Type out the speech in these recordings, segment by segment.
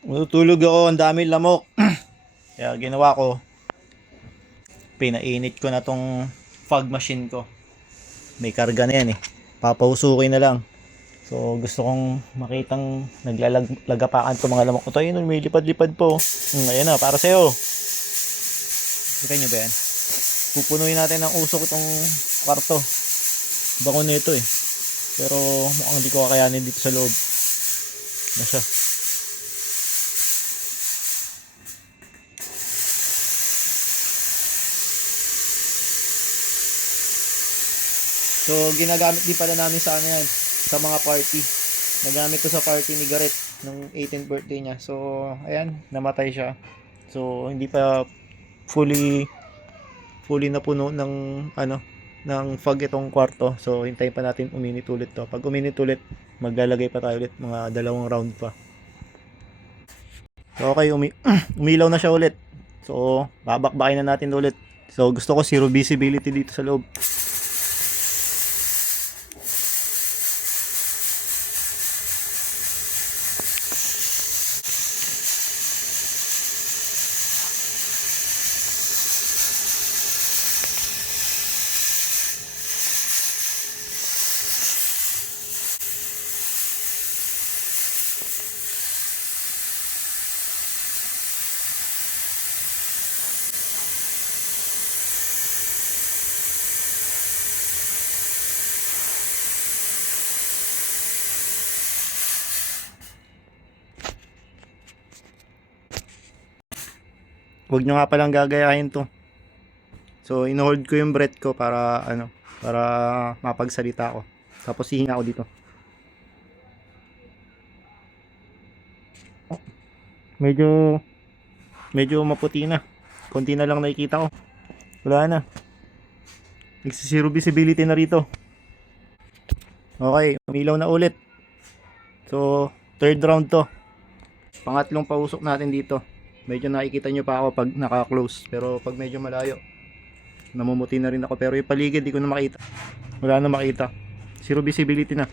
Matutulog ako, ang daming lamok. Kaya ginawa ko, pinainit ko na tong fog machine ko. May karga na yan eh. Papausukin na lang. So gusto kong makitang naglalagapakan to mga lamok. Ito yun, may lipad-lipad po. Ayan na, para sa'yo. Kita nyo ba yan? Pupunuin natin ng usok itong kwarto. Bako na ito eh. Pero mukhang hindi ko kakayanin dito sa loob. Na siya. So ginagamit din pala namin sa ano yan, sa mga party. Nagamit ko sa party ni Garrett nung 18th birthday niya. So ayan, namatay siya. So hindi pa fully na puno ng ano ng fog itong kwarto. So hintayin pa natin uminit ulit to. Pag uminit ulit, maglalagay pa tayo ulit mga dalawang round pa. So okay, umilaw na siya ulit. So babakbakin na natin ulit. So gusto ko zero visibility dito sa loob. Huwag nyo nga palang gagayahin to. So, inohold ko yung breath ko para, para mapagsalita ako. Tapos, hihinga ako dito. Medyo, medyo maputi na. Konti na lang nakikita ko. Wala na. Nagsisiro visibility na rito. Okay, umilaw na ulit. So, third round to. Pangatlong pausok natin dito. Medyo nakikita nyo pa ako pag naka-close. Pero pag medyo malayo, namumuti na rin ako. Pero yung paligid, di ko na makita. Wala na makita. Zero visibility na.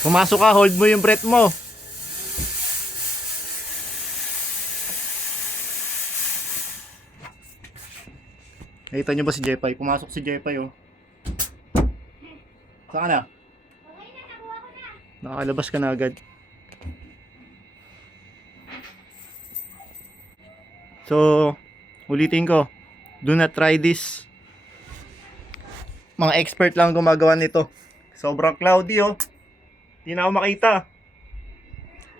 Pumasok ka, hold mo yung breath mo. Nakita nyo ba si Jepay? Pumasok si Jepay oh. Saan ka na? Nakakalabas ka na agad. So, ulitin ko. Do not try this. Mga expert lang gumagawa nito. Sobrang cloudy oh. Hindi na ako makita.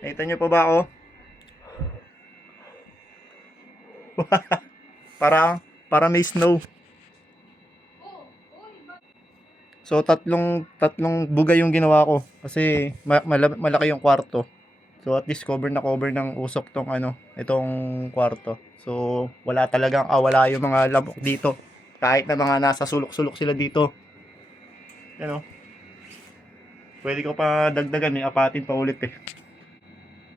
Nakita nyo pa ba ako? para may snow. So tatlong buga yung ginawa ko kasi malaki yung kwarto. So at least cover ng usok tong itong kwarto. So wala yung mga lamok dito. Kahit na mga nasa sulok-sulok sila dito. Pwede ko pa dagdagan apatin pa ulit eh.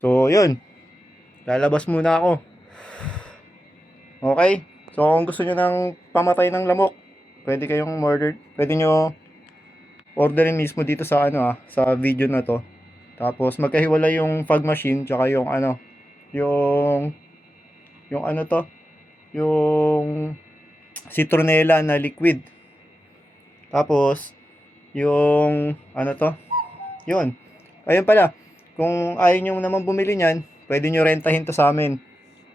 So yun. Lalabas muna ako. Okay? So kung gusto niyo ng pamatay ng lamok, pwede kayong pwede nyo orderin mismo dito sa sa video na to. Tapos magkahiwalay yung fog machine tsaka yung yung yung citronella na liquid. Tapos yung yun. Ayun pala. Kung ayaw nyo naman bumili niyan, pwede nyo rentahin to sa amin.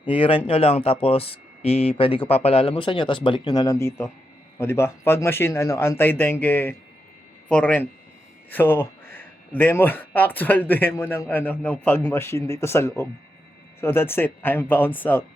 I-rent nyo lang tapos pwede ko papalalamusan nyo tapos balik nyo na lang dito. O di ba? Fog machine anti-dengue for rent. So actual demo ng fog machine dito sa loob. So that's it. I'm bounced out.